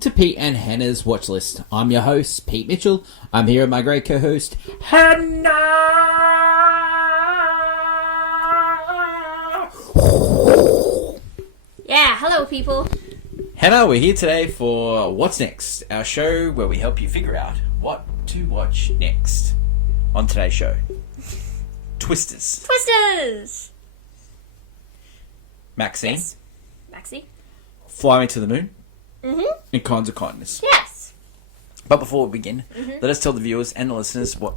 To Pete and Hannah's Watch List. I'm your host, Pete Mitchell. I'm here with my great co-host, Hannah! Yeah, hello people. Hannah, we're here today for What's Next, our show where we help you figure out what to watch next. On today's show, Twisters. Twisters! Maxine. Yes. Maxie? Fly Me to the Moon. Mm-hmm. And Kinds of Kindness. Yes. But before we begin, let us tell the viewers and the listeners what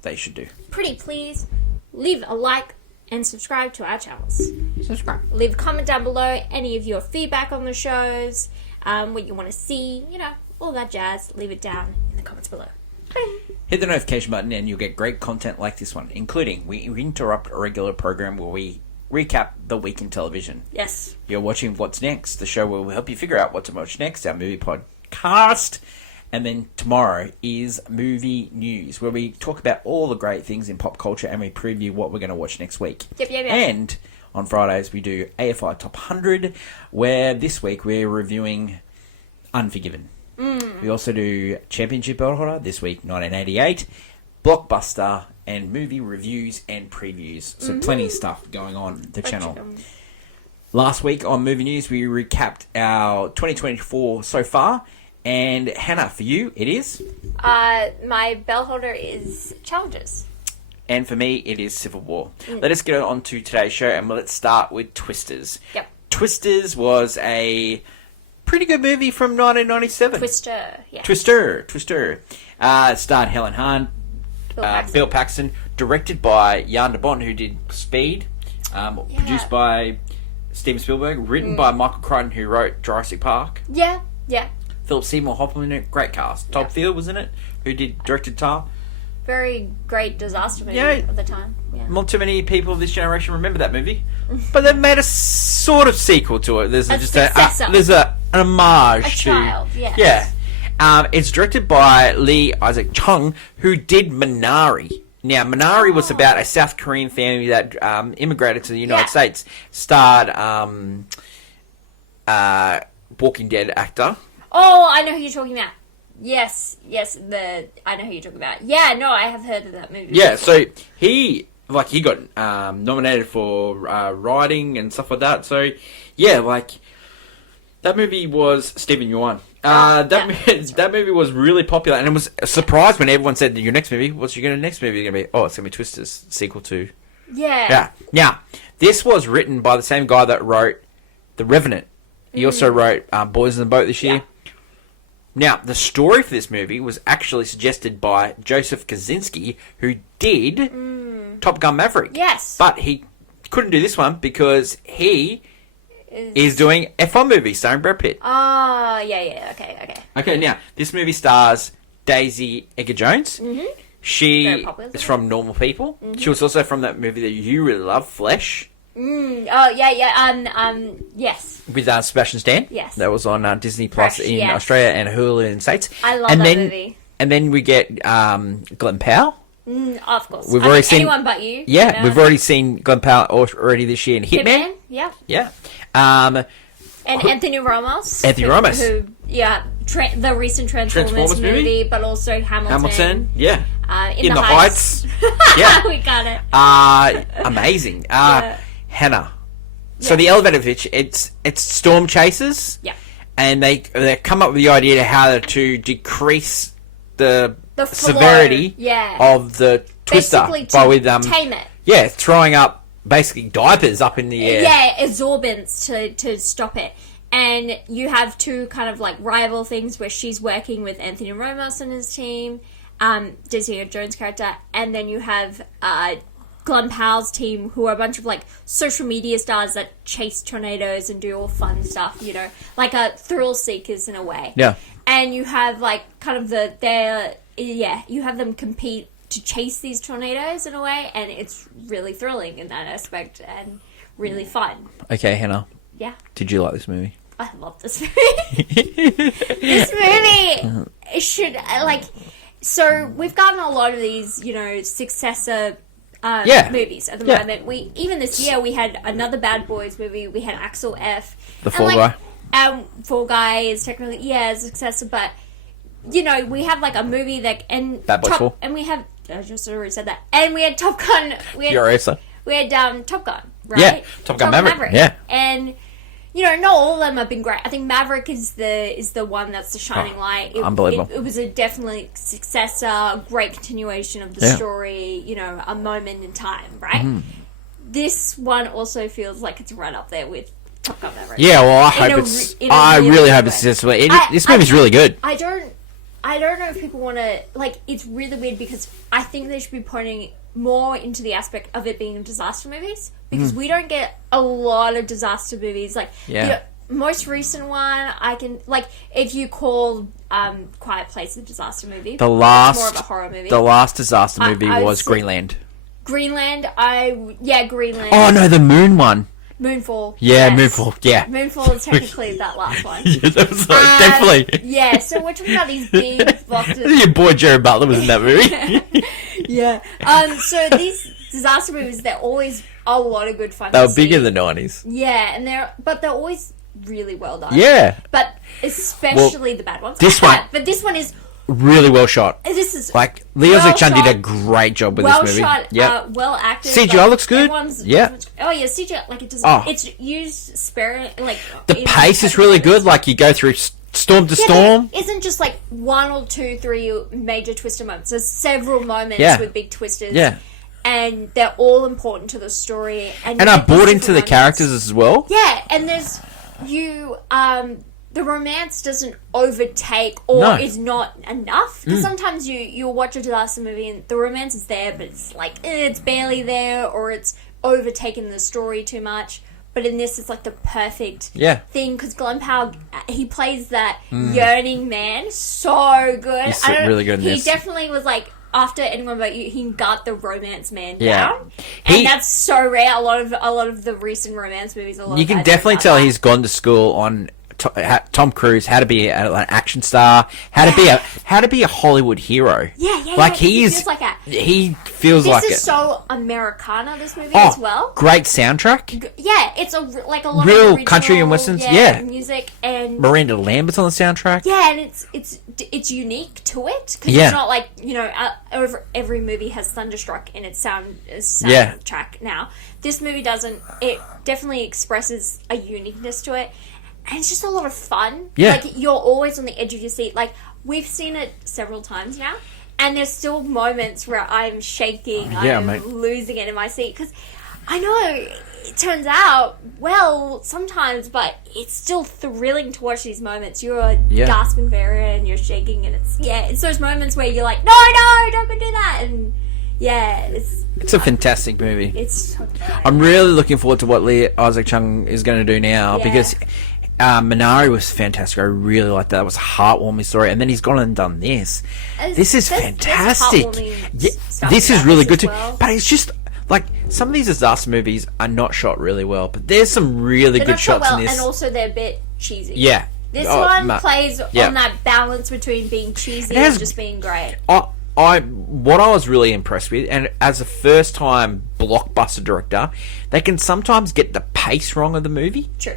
they should do. Pretty please, leave a like and subscribe to our channels. Subscribe. Leave a comment down below, any of your feedback on the shows, what you want to see, all that jazz. Leave it down in the comments below. Hit the notification button and you'll get great content like this one, including we interrupt a regular program where we recap the week in television. Yes. You're watching What's Next, the show where we'll help you figure out what to watch next, our movie podcast. And then tomorrow is Movie News, where we talk about all the great things in pop culture and we preview what we're going to watch next week. Yep. And on Fridays we do AFI Top 100, where this week we're reviewing Unforgiven. We also do Championship Belt Holder, this week 1988, Blockbuster, and movie reviews and previews. So plenty of stuff going on the channel. Last week on Movie News, we recapped our 2024 so far. And Hannah, for you, it is? My bell holder is Challenges. And for me, it is Civil War. Let us get on to today's show, and let's start with Twisters. Yep. Twisters was a pretty good movie from 1997. Twister, yeah. Twister. It starred Helen Hunt, Bill Paxton, directed by Jan de Bont, who did Speed, produced by Steven Spielberg, written by Michael Crichton, who wrote Jurassic Park. Yeah. Philip Seymour Hoffman in it, great cast. Todd Field was in it, who directed Tar. Very great disaster movie at the time. Yeah. Not too many people of this generation remember that movie, but they've made a sort of sequel to it. There's an homage to. Child, yes. Yeah. It's directed by Lee Isaac Chung, who did Minari. Now, Minari was about a South Korean family that immigrated to the United States. Starred Walking Dead actor. Oh, I know who you're talking about. Yes, I know who you're talking about. Yeah, no, I have heard of that movie. Yeah, so he got nominated for writing and stuff like that. So, yeah, that movie was Stephen Yuan. That movie was really popular, and it was a surprise when everyone said, your next movie, what's your next movie going to be? Oh, it's going to be Twisters, sequel to... Yeah. Now, this was written by the same guy that wrote The Revenant. He also wrote Boys in the Boat this year. Now, the story for this movie was actually suggested by Joseph Kosinski, who did Top Gun Maverick. Yes. But he couldn't do this one because he is doing F1 movie starring Brad Pitt. Oh, yeah, okay. Okay, now, this movie stars Daisy Edgar-Jones. She is from Normal People. She was also from that movie that you really love, Flesh. Oh, yeah, yes. With Sebastian Stan. Yes. That was on Disney Plus Fresh, in Australia and Hulu in the States. I love that movie. And then we get Glenn Powell. Of course. We've already seen Anyone But You. Yeah, we've already seen Glenn Powell already this year in Hitman. Yeah. Yeah. And Anthony Ramos. Who, the recent Transformers movie, but also Hamilton. Yeah. In the Heights. Yeah. We got it. Amazing. Hannah. So the elevator pitch, it's storm chasers. Yeah. And they come up with the idea of how to decrease the flow, severity of the twister basically tame it. Yeah, throwing up basically diapers up in the air. Yeah, absorbents to stop it. And you have two kind of rival things where she's working with Anthony Ramos and his team, Daisy Jones' character, and then you have Glenn Powell's team, who are a bunch of social media stars that chase tornadoes and do all fun stuff, like thrill seekers in a way. Yeah. And you have you have them compete to chase these tornadoes in a way, and it's really thrilling in that aspect and really fun. Okay, Hannah. Yeah. Did you like this movie? I love this movie. This movie should so we've gotten a lot of these, successor movies at the moment. Even this year we had another Bad Boys movie. We had Axel F. The Fall Guy. Fall Guy is technically, a successor, but, you know, we have, like, a movie that... and Bad Boys 4. And we have... I just already said that. And we had Top Gun... Furiosa. We had Top Gun, right? Yeah, Top Gun Maverick. Yeah. And, you know, not all of them have been great. I think Maverick is the one that's the shining light. Unbelievable. It was a definitely successor, a great continuation of the story, you know, a moment in time, right? Mm-hmm. This one also feels like it's right up there with Top Gun Maverick. Yeah, well, I hope it's... I really hope it's successful. This movie's really good. I don't know if people want to... Like, it's really weird because I think they should be pointing more into the aspect of it being disaster movies, because we don't get a lot of disaster movies. Like, the most recent one, I can... Like, if you call Quiet Place a disaster movie, it's more of a horror movie. The last disaster movie was Greenland. Greenland, Greenland. Oh, no, the moon one. Moonfall. Yeah, yes. Moonfall, yeah. Moonfall is technically that last one. Yeah, that was definitely. Yeah, so we're talking about these big blockbusters. Your boy Jerry Butler was in that movie. Yeah. So these disaster movies, they're always a lot of good fun. They were big in the 90s. Yeah, and they're always really well done. Yeah. But especially the bad ones. This one. But this one is really well shot. This is like Leo Zichan did a great job with this movie. Well shot, well acted. CGI looks good. Yeah. Oh yeah, CGI like it doesn't. It's used sparingly. Like the pace is really good. Like you go through storm to storm. It isn't just like 1 or 2, 3 major twister moments. There's several moments with big twisters. Yeah. And they're all important to the story. And I bought into the characters as well. Yeah, and there's the romance doesn't overtake or is not enough. Because sometimes you'll watch a disaster movie and the romance is there, but it's like, it's barely there, or it's overtaken the story too much. But in this, it's like the perfect thing, because Glenn Powell, he plays that yearning man so good. He's really good in this. He definitely was like, after Anyone But You, he got the romance man down, and that's so rare. A lot of the recent romance movies, you can definitely tell he's gone to school on Tom Cruise, how to be an action star, how to be a Hollywood hero. Like he feels like this is it. so Americana, this movie as well. Great soundtrack. Yeah, it's a lot real of country and westerns. Music, and Miranda Lambert's on the soundtrack. Yeah, and it's unique to it, because it's not like, you know, every movie has Thunderstruck in its soundtrack now. This movie doesn't. It definitely expresses a uniqueness to it. And it's just a lot of fun. Yeah. Like, you're always on the edge of your seat. Like, we've seen it several times now. And there's still moments where I'm shaking. I'm losing it in my seat. Because I know it turns out well sometimes, but it's still thrilling to watch these moments. You're gasping for air and you're shaking. And it's those moments where you're like, no, don't go do that. And it's a fantastic movie. It's so good. I'm really looking forward to what Isaac Chung is going to do now, because Minari was fantastic. I really liked that. It was a heartwarming story. And then he's gone and done this. This is fantastic. This is really good too. Well. But it's just, like, some of these disaster movies are not shot really well. But there's some really good shots in this. And also they're a bit cheesy. Yeah. This one plays on that balance between being cheesy and just being great. What I was really impressed with, and as a first-time blockbuster director, they can sometimes get the pace wrong of the movie. True.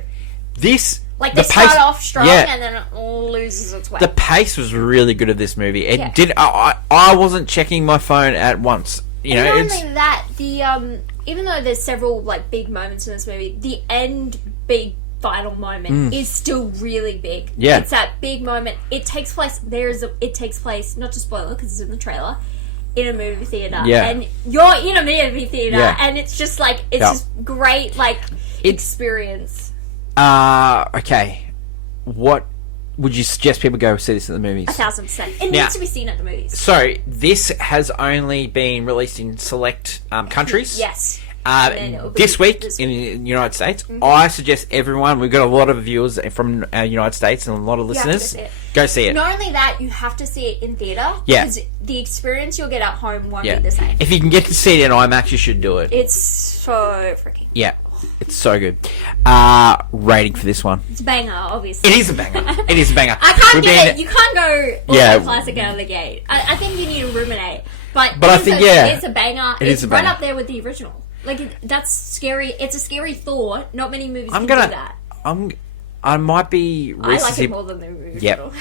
This... Like, they start off strong and then it loses its way. The pace was really good of this movie. It did. I wasn't checking my phone at once. Not only that, even though there's several like big moments in this movie, the end big final moment is still really big. Yeah, it's that big moment. It takes place. It takes place. Not to spoil it because it's in the trailer. In a movie theater, and you're in a movie theater, and it's just like just great experience. Okay. What would you suggest people go see this at the movies? 1,000%. It needs to be seen at the movies. So, this has only been released in select countries. Yes. This week in the United States. I suggest everyone, we've got a lot of viewers from the United States and a lot of listeners. Go see it. Not only that, you have to see it in theatre. Yeah. Because the experience you'll get at home won't be the same. If you can get to see it in IMAX, you should do it. It's so freaking. Yeah. It's so good. Rating for this one. It's a banger, obviously. It is a banger. It is a banger. I can't get it. You can't go all classic out of the gate. I think you need to ruminate. But I think, it's a banger. It's right up there with the original. Like, that's scary. It's a scary thought. Not many movies can do that. I might be I like recency. it more than the original. Yep.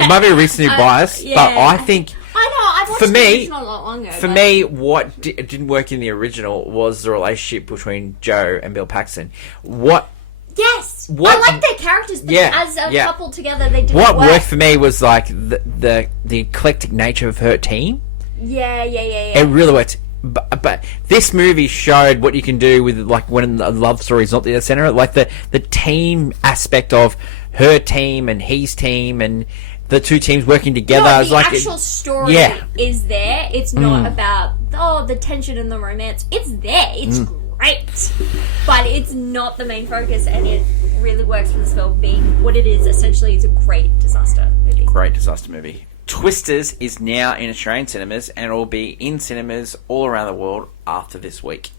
It might be recency bias, yeah. but I think I know. I watched For the me- original a lot longer. for but- me, what didn't work in the original was the relationship between Joe and Bill Paxton. Yes, What- I like their characters, but Yeah, as a yeah. couple together, they didn't What work. worked for me was like the eclectic nature of her team. Yeah. It really worked. But this movie showed what you can do with like when a love story is not the center, like the team aspect of her team and his team and the two teams working together. No, It's the like actual story yeah. is there. It's not about the tension and the romance. It's there. It's great, but it's not the main focus, and it really works for this film being what it is. Essentially, it's a great disaster movie. Great disaster movie. Twisters is now in Australian cinemas and will be in cinemas all around the world after this week.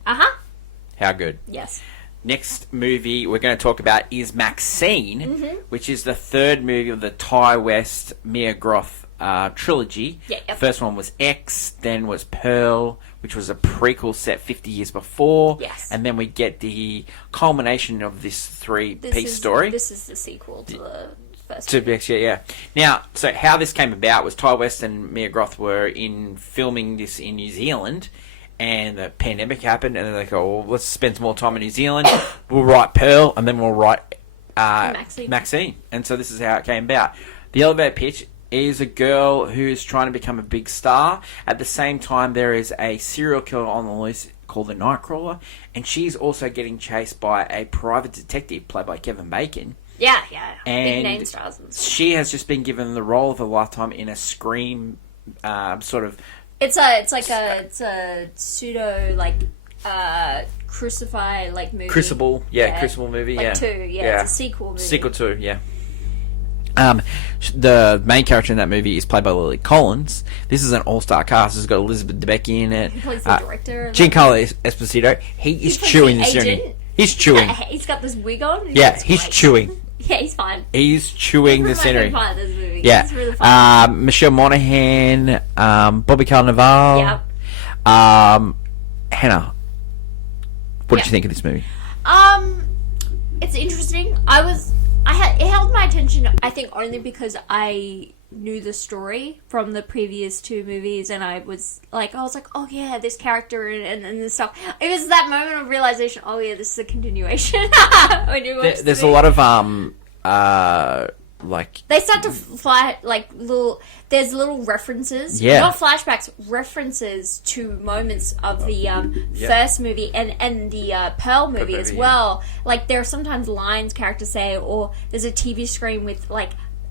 How good. Yes. Next movie we're going to talk about is Maxine, which is the third movie of the Ty West Mia Groth trilogy. Yeah, yep. First one was X, then was Pearl, which was a prequel set 50 years before. Yes. And then we get the culmination of this three-piece This story. This is the sequel to the first. To be, yeah. Now, so how this came about was Ty West and Mia Groth were in filming this in New Zealand, and the pandemic happened, and then they go, well, let's spend some more time in New Zealand. We'll write Pearl, and then we'll write Maxine. And so this is how it came about. The elevator pitch is a girl who's trying to become a big star. At the same time, there is a serial killer on the loose called the Nightcrawler, and she's also getting chased by a private detective played by Kevin Bacon. Yeah. And big name stars and stuff. she has just been given the role of a lifetime in a Scream sort of... It's a pseudo Crucify movie. Crucible, Crucible movie, Like 2, it's a sequel movie. Sequel 2, yeah. The main character in that movie is played by Lily Collins. This is an all-star cast. It's got Elizabeth Debicki in it. He plays the director. Giancarlo Esposito. He is plays chewing the this journey. agent. He's chewing. He's got this wig on. Yeah, he's great. chewing. Yeah, he's fine. He's chewing the He's my scenery. favorite part of this movie. Yeah. It's really fun. Michelle Monaghan, Bobby Cannavale. Yep. Hannah, what did you think of this movie? It's interesting. It held my attention, I think, only because I knew the story from the previous two movies, and I was like, oh yeah, this character and this stuff. It was that moment of realization, oh yeah, this is a continuation. When you watch There's the a movie. lot of They start to fly there's little references, Yeah. not flashbacks, references to moments of the first movie and the Pearl movie as movie, well. Like there are sometimes lines characters say, or there's a TV screen with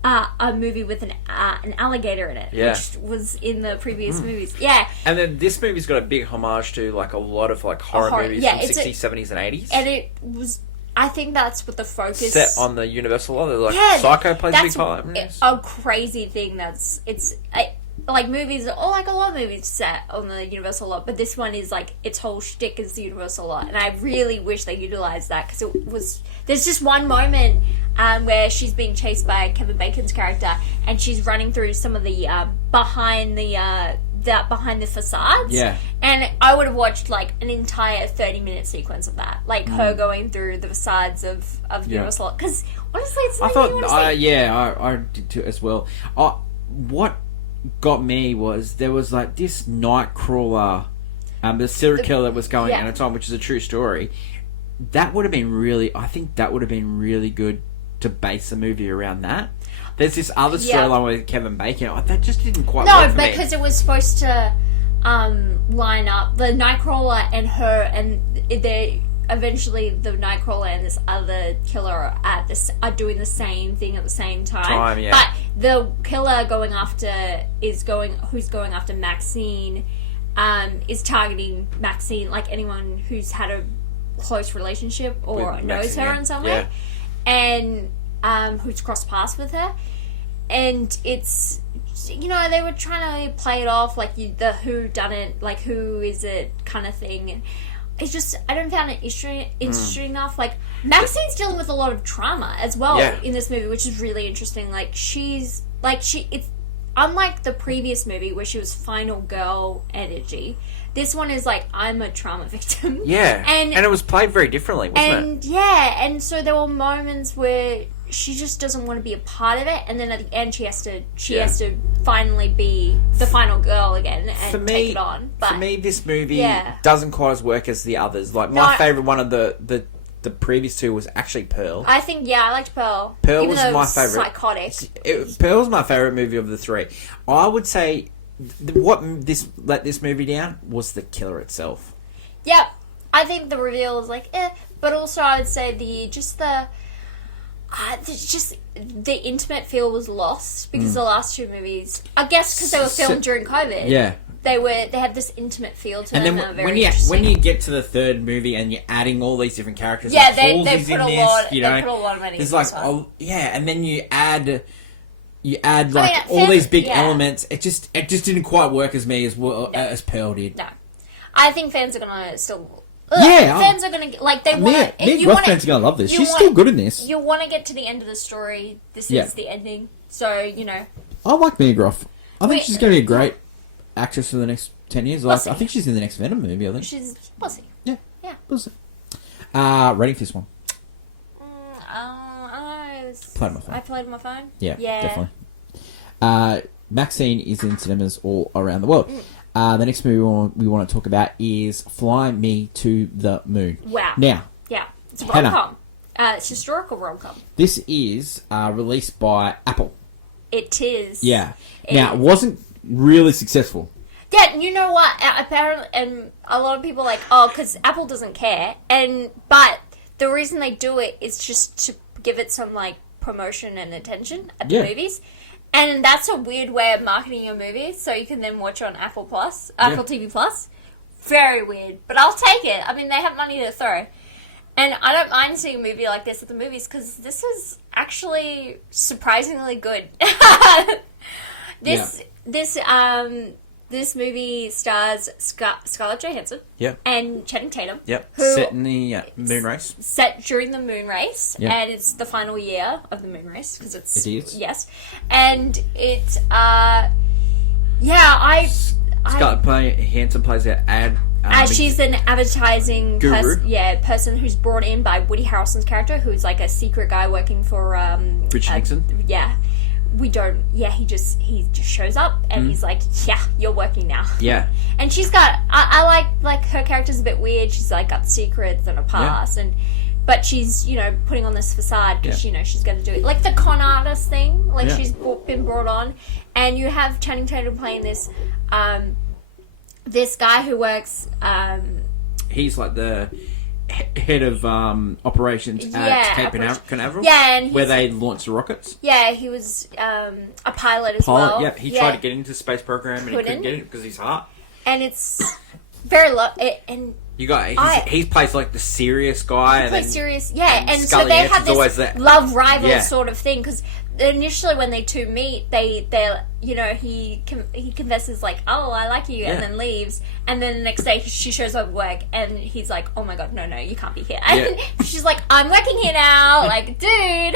a movie with an alligator in it, Yeah. which was in the previous movies. Yeah, And then this movie's got a big homage to like a lot of like horror horror- movies yeah, from it's 60s, 70s, and 80s. and it was. I think that's what the focus Set on the Universal lot. Like Yeah, Psycho plays a big that's part. in this. a crazy thing. Like movies, or like a lot of movies set on the Universal lot, but this one is like its whole shtick is the Universal lot, and I really wish they utilized that because it was. There's just one moment where she's being chased by Kevin Bacon's character, and she's running through some of the behind the facades. Yeah. And I would have watched like an entire 30-minute sequence of that, like her going through the facades of Universal. Because honestly, it's I something you want to thought, see. I did too as well. What got me was there was like this Nightcrawler, the serial killer that was going at a time, which is a true story. That would have been I think that would have been really good to base a movie around that. There's this other storyline with Kevin Bacon. That just didn't quite work for me. because it was supposed to line up the Nightcrawler and her, and they eventually the Nightcrawler and this other killer are doing the same thing at the same time. Yeah. But the killer who's going after Maxine is targeting Maxine, like anyone who's had a close relationship or With knows Maxine, her yeah. in some way, and who's crossed paths with her. And it's, they were trying to play it off like the who done it, like who is it kind of thing. And it's just, I don't find it interesting enough. Like, Maxine's dealing with a lot of trauma as well in this movie, which is really interesting. Like, it's unlike the previous movie where she was final girl energy. This one is like, I'm a trauma victim. Yeah. And it was played very differently, wasn't it? And so there were moments where she just doesn't want to be a part of it, and then at the end she has to finally be the final girl again and take it on. But for me, this movie doesn't quite as work as the others. Like, my favourite one of the previous two was actually Pearl. I think, I liked Pearl. Pearl even was though it my favourite. Psychotic. Pearl was my favourite movie of the three. I would say what let this movie down was the killer itself. Yep. I think the reveal was like, but also I would say the intimate feel was lost because the last two movies, I guess because they were filmed during COVID. Yeah. They had this intimate feel to them. And then when you get to the third movie and you're adding all these different characters, they put a lot of money. There's like, and then you add all these big elements. It just didn't quite work as me as well as Pearl did. No, I think fans are gonna still. Fans are gonna like they want. Fans are gonna love this. She's still good in this. You want to get to the end of the story. This is the ending. So I like Mia Groff. I think she's gonna be a great actress for the next 10 years. Like, I think she's in the next Venom movie. I think she's pussy. Yeah, pussy. Rating for this one. I played on my phone. Yeah, definitely. Maxine is in cinemas all around the world. The next movie we want to talk about is Fly Me to the Moon. Wow. Now, it's a rom-com. It's historical rom-com. This is released by Apple. It is. Yeah. It wasn't really successful. Yeah, you know what? Apparently, and a lot of people are like, because Apple doesn't care. But the reason they do it is just to give it some, like, promotion and attention at the movies. And that's a weird way of marketing your movies, so you can then watch on Apple TV Plus. Very weird, but I'll take it. I mean, they have money to throw. And I don't mind seeing a movie like this at the movies, because this is actually surprisingly good. This movie stars Scarlett Johansson and Channing Tatum. Set in the moon race. Set during the moon race, and it's the final year of the moon race because it is. Yes, and it's Scarlett Johansson plays an ad. She's an advertising guru. Person who's brought in by Woody Harrelson's character, who's like a secret guy working for Richard Nixon. He just shows up and he's like, you're working now. Yeah. And she's got, I like her character's a bit weird. She's like got secrets and a past, but she's, putting on this facade because, she's going to do it. Like the con artist thing, like she's been brought on, and you have Channing Tatum playing this, this guy who works, he's like the head of operations at Cape Canaveral, and where they launched the rockets. Yeah, he was a pilot as well. Yeah, he tried to get into the space program and he couldn't get it because of his heart. And it's very and you got he plays like the serious guy. He plays serious, and so they have this love rival sort of thing because initially when they two meet, they he confesses like, oh, I like you, and then leaves, and then the next day she shows up at work and he's like, oh my god, no, you can't be here. And she's like, I'm working here now, like, dude.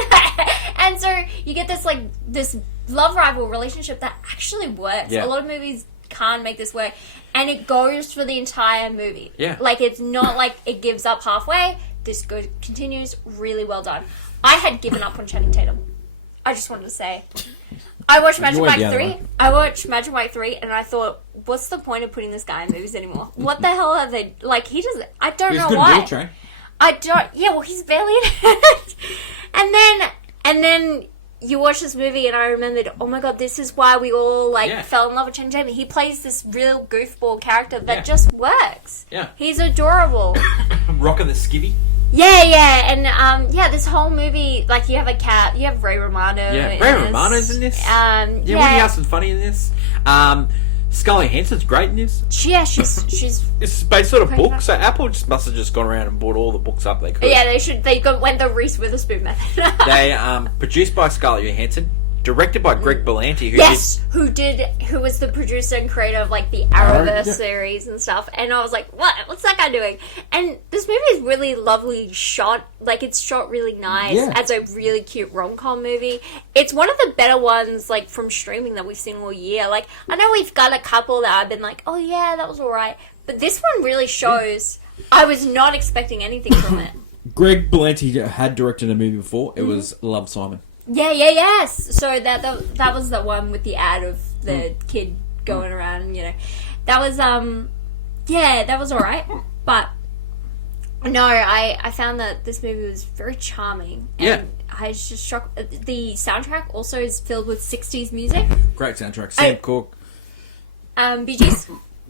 And so you get this like this love rival relationship that actually works. A lot of movies can't make this work, and it goes for the entire movie. Like, it's not like it gives up halfway. This continues. Really well done. I had given up on Channing Tatum. I just wanted to say, I watched Magic Mike 3. I watched Magic Mike 3, and I thought, what's the point of putting this guy in movies anymore? What the hell are they like? He doesn't. I don't know why. Train. I don't. Yeah, well, he's barely in it. and then you watch this movie, and I remembered, oh my god, this is why we all fell in love with Channing Tatum. He plays this real goofball character that just works. Yeah, he's adorable. Rocker the Skivvy. And this whole movie, like, you have a cat, you have Ray Romano. Yeah, Ray Romano's in this. Woody Harrelson's funny in this. Scarlett Johansson's great in this. Yeah, she's. It's based on a book, so Apple must have just gone around and bought all the books up they could. Yeah, they should. They went the Reese Witherspoon method. They produced by Scarlett Johansson, Directed by Greg Berlanti, who was the producer and creator of like the Arrowverse yeah. series and stuff. And I was like, what's that guy doing? And this movie is really lovely shot. Like, it's shot really nice Yeah. as a really cute rom-com movie. It's one of the better ones, like, from streaming that we've seen all year. Like, I know we've got a couple that I've been like, oh yeah, that was alright. But this one really shows I was not expecting anything from it. Greg Berlanti had directed a movie before. It was Love, Simon. Yes. So that was the one with the ad of the kid going around, you know. That was that was alright. But no, I found that this movie was very charming. And Yeah. I was just shocked. The soundtrack also is filled with 60s music. Great soundtrack. Sam Cooke. Bee Gees.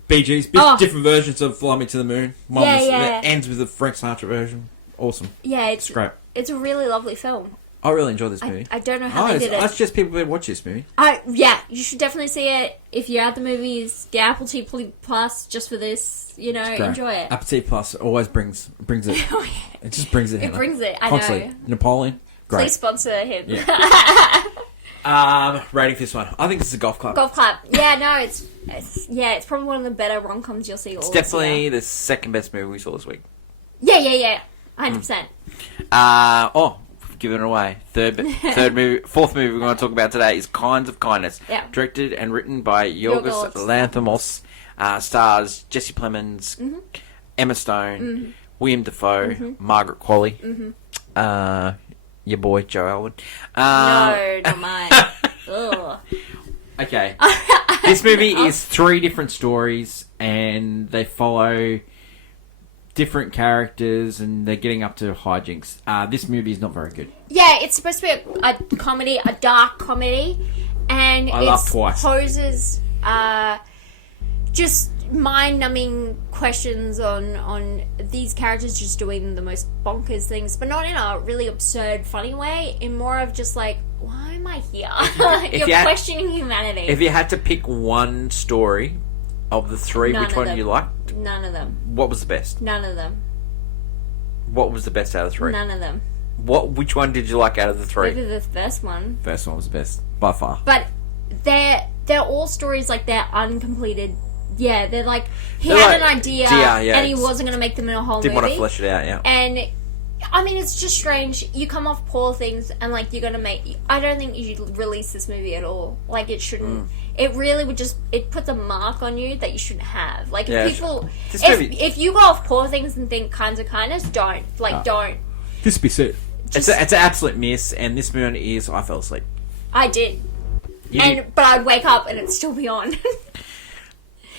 Bee Gees. Different versions of Fly Me to the Moon. One Yeah. ends with the Frank Sinatra version. Awesome. Yeah, It's great. It's a really lovely film. I really enjoyed this movie. I don't know how they did it. I suggest people better watch this movie. You should definitely see it. If you're at the movies, get Apple TV Plus just for this. You know, Great. enjoy it. Apple TV Plus always brings it. Oh, yeah. It just brings it. It Hannah. brings it, I Constantly. know. Napoleon. Great. Please sponsor him. Rating for this one. I think this is a golf club. Golf clap. Yeah, no, it's probably one of the better rom-coms you'll see all It's this definitely year. the second best movie we saw this week. Yeah. 100%. Giving it away. Fourth movie we're going to talk about today is Kinds of Kindness. Yeah. Directed and written by Yorgos Lanthimos. Lanthimos. Stars Jesse Plemons, Emma Stone, William Dafoe, Margaret Qualley, your boy Joe Alwyn. No, not mine. Ugh. Okay. This movie is 3 different stories, and they follow different characters, and they're getting up to hijinks. This movie is not very good. Yeah, it's supposed to be a comedy, a dark comedy, and I it laughed twice. poses just mind-numbing questions on these characters just doing the most bonkers things, but not in a really absurd, funny way. In more of just like, why am I here? You're questioning humanity. If you had to pick one story of the 3, None which of one them. you liked? None of them. What was the best? None of them. What was the best out of the 3? None of them. Which one did you like out of the 3? Maybe the first one. First one was the best by far. But they're all stories like they're uncompleted. Yeah, they're like he They're had like- an idea yeah, and he wasn't going to make them in a whole Didn't movie. want to flesh it out, yeah. And I mean, it's just strange. You come off Poor Things and like you're going to make. I don't think you should release this movie at all. Like it shouldn't. It really would just. It puts a mark on you that you shouldn't have. Like Yeah, if people, this if, movie- if you go off Poor Things and think Kinds of Kindness, don't don't. This be said. It's an absolute miss, and this movie is. I fell asleep. I did, but I'd wake up and it'd still be on.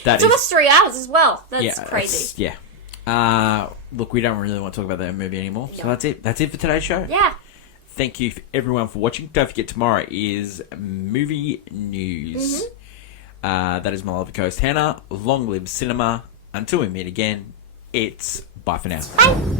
That It's almost 3 hours as well. That's crazy. Look, we don't really want to talk about that movie anymore. So No. that's it. That's it for today's show. Yeah. Thank you everyone for watching. Don't forget, tomorrow is movie news. That is my lovely co-host Hannah. Long live cinema. Until we meet again, it's bye for now. Bye.